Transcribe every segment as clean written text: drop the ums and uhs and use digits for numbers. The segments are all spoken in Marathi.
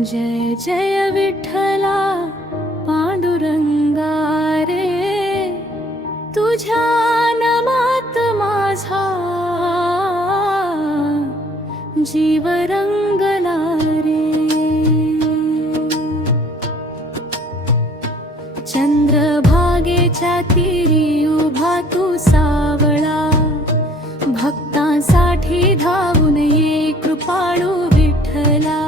जय जय विठ्ठला पांडुरंगा रे, तुझ्या नामात माझा जीव रंगला रे। चंद्रभागेच्या तीरी उभा तू सावळा, भक्तांसाठी धावून ये कृपाळू विठ्ठला।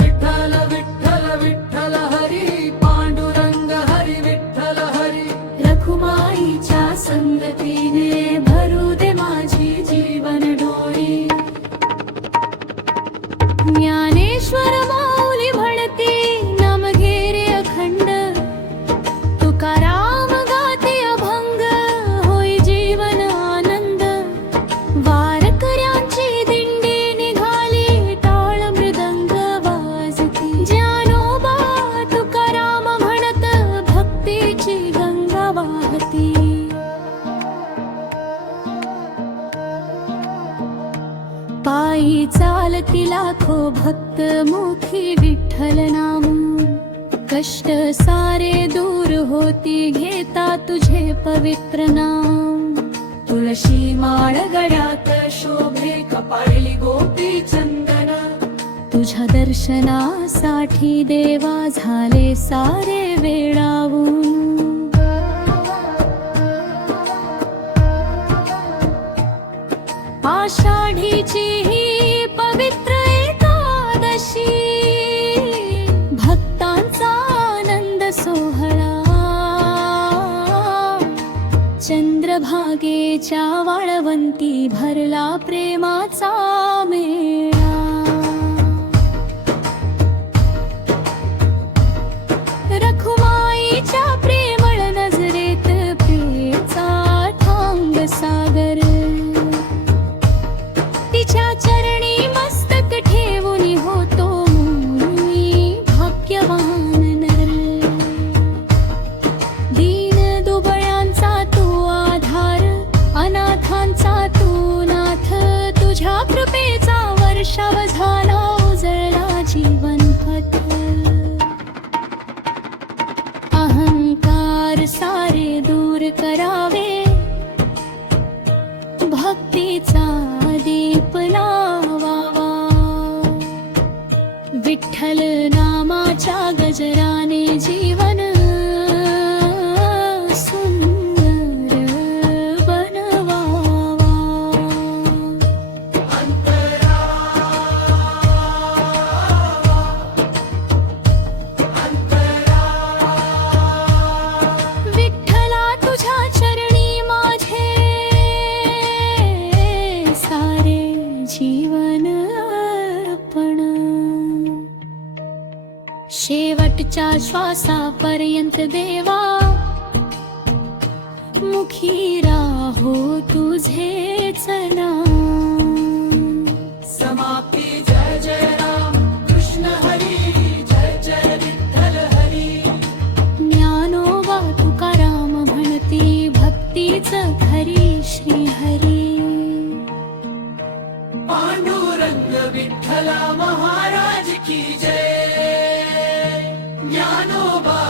विठ्ठल विठ्ठल विठ्ठल हरी, पांडुरंग हरी विठ्ठल हरी। रखुमाईच्या संगतीने भरू दे माझी जीवन डोळी। ज्ञानेश्वर माऊली म्हणती नाम घे रे अखंड, तुकाराम गाते अभंग होई जीवन आनंद। वारकऱ्यांची दिंडी निघाली टाळ मृदंग वाजती, ज्ञानोबा तुकाराम म्हणत भक्तीची गंगा वाहती। पायी चालती लाखो भक्त मुखी विठ्ठल नाम, कष्ट सारे दूर होती घेता तुझे पवित्र नाम। तुळशी माळ गळ्यात शोभे, कपाळी गोपी चंदन। तुझ्या दर्शनासाठी देवा झाले सारे वेळावून। आषाढीची ही पवित्र एकादशी, भक्तांचा आनंद सोहळा। चंद्रभागेच्या वाळवंती भरला प्रेमाचा मेळा। रखुमाईच्या प्रेमळ नजरेत प्रियेचा ठांग सागर। तिच्या चरणी मस्तक ठेवून होतो मी भाग्यवान नर। दीन दुबळ्यांचा तू आधार, अनाथांचा तू नाथ। तुझ्या कृपेचा वर्षाव झाला उजळला जीवन पथ। अहंकार सारे दूर करावे, भक्तीचा दीप लावावा। विठ्ठल नामाच्या गजराने जीवन सुंदर बनवावा। विठ्ठला तुझ्या चरणी माझे सारे जीवन अर्पण। शेवटच्या श्वासापर्यंत देवा मुखी राहो तुझेच नाम। समाप्ती जय जय राम कृष्ण हरी, जय जय विठ्ठल हरी। ज्ञानोबा तुकाराम म्हणती भक्तीच खरी श्रीहरी। पांडुरंग विठ्ठला महाराज की जय। ज्ञानोबा